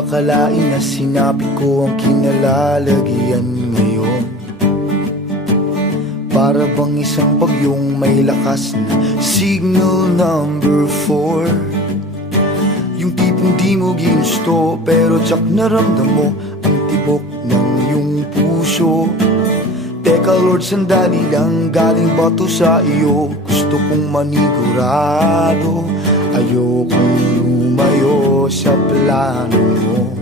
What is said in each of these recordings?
akalain na sinapit ko ang kinalalagyan ngayon? Para bang isang bagyong may lakas na signal number 4. Yung tipong di mo ginusto pero tsak naramdam mo ang tibok ng iyong puso. Teka Lord, sandali lang, galing ba to sa iyo? Gusto kong manigurado, ayokong lumayo sa plano mo.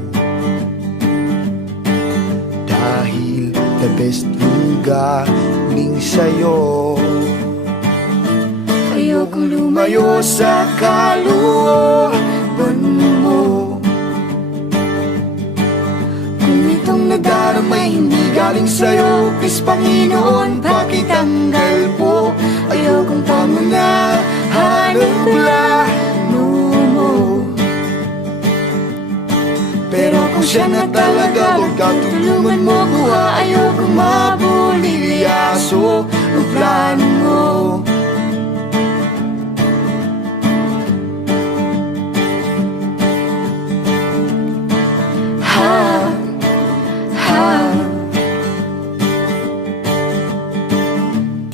Dahil the best yung galing sa'yo. Ayokong lumayo sa kalooban mo. Kung itong nadaramay hindi galing sa'yo, please Panginoon, pakitanggal po. Ayokong pangunahan ang plano mo. Pero kung siya na talaga, huwag ka tulungan mo ko. Ayokong mabulilyaso ang plano mo.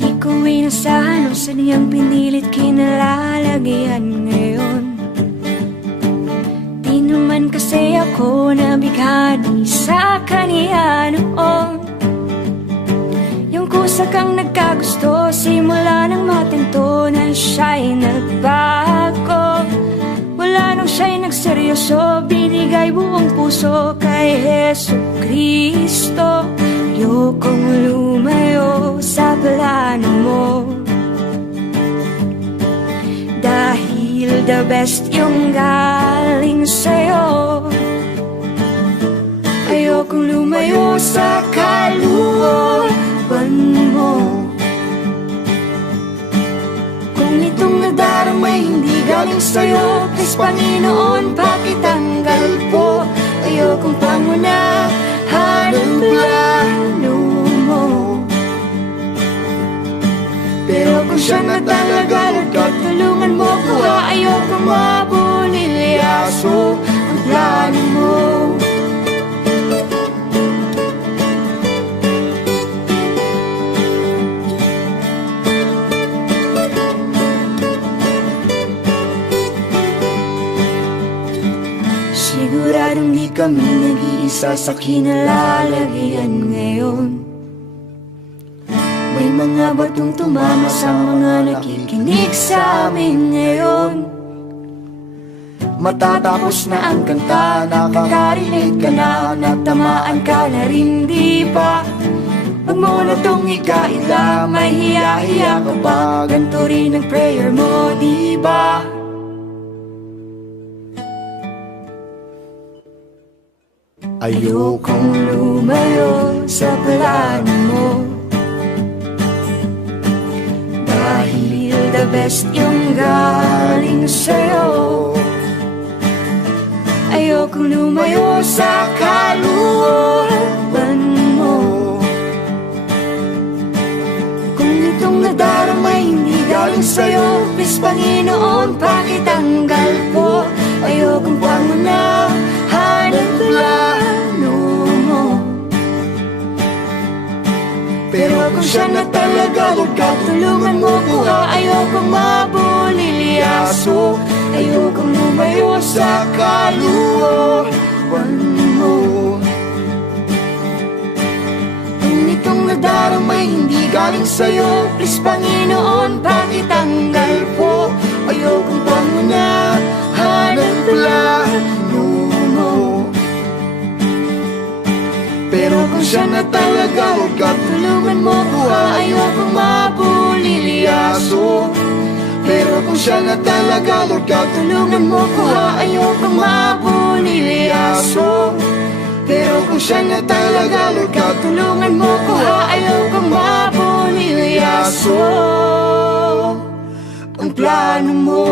Di ko inasahan o sadyang pinilit kinalalagyan ngayon. Di naman kasi ako nabighani sa kaniya noon. Yung kusa kang nagkagusto, simula nang matento na siya'y nagbago. Wala nang siya'y nagseryoso, binigay buong puso kay Jesucristo. Ayokong lumayo sa plano mo. Dahil the best yung galing sa'yo. Ayokong lumayo sa kalooban mo. Kung itong nadaramay hindi galing sa'yo, please Panginoon, pakitanggal po. Ayokong pangunahan ang plano mo. Pero kung siya na talaga, Lord, tulungan mo ko. Ayokong mabulilyaso ang plano mo. Siguradong di kami nag-iisa sa kinalalagyan ngayon. May mga batong tumama sa mga nakikinig sa amin ngayon. Matatapos na ang kanta, nakakarinig ka na, natamaan ka na rin, di ba? Wag mo na tong ikaila, may hiya-hiya ka pa, ganito rin ang prayer mo, di ba? Ayokong lumayo sa plano mo. Dahil the best yung galing sa'yo. Ayokong lumayo sa kalooban mo. Kung itong nadaramay hindi galing sa'yo, please Panginoon, pakitanggal po. Ayokong pangunahan ang plano mo. Pero kung siya na talaga, huwag ka tulungan mo ko. Ayokong mabulilyaso, ayokong lumayo sa kalooban mo. Kung itong nadaramay hindi galing sa'yo, please Panginoon, pakitanggal po. Ayokong pangunahan ang plano mo. Pero kung siya na talaga, huwag ka tulungan mo ko. Ayokong mabulilyaso. Pero kung siya na talaga, Lord, ka tulungan mo ko. Ayokong mabulilyaso. Pero kung siya na talaga, Lord, ka tulungan mo ko. Ayokong mabulilyaso ang plano mo.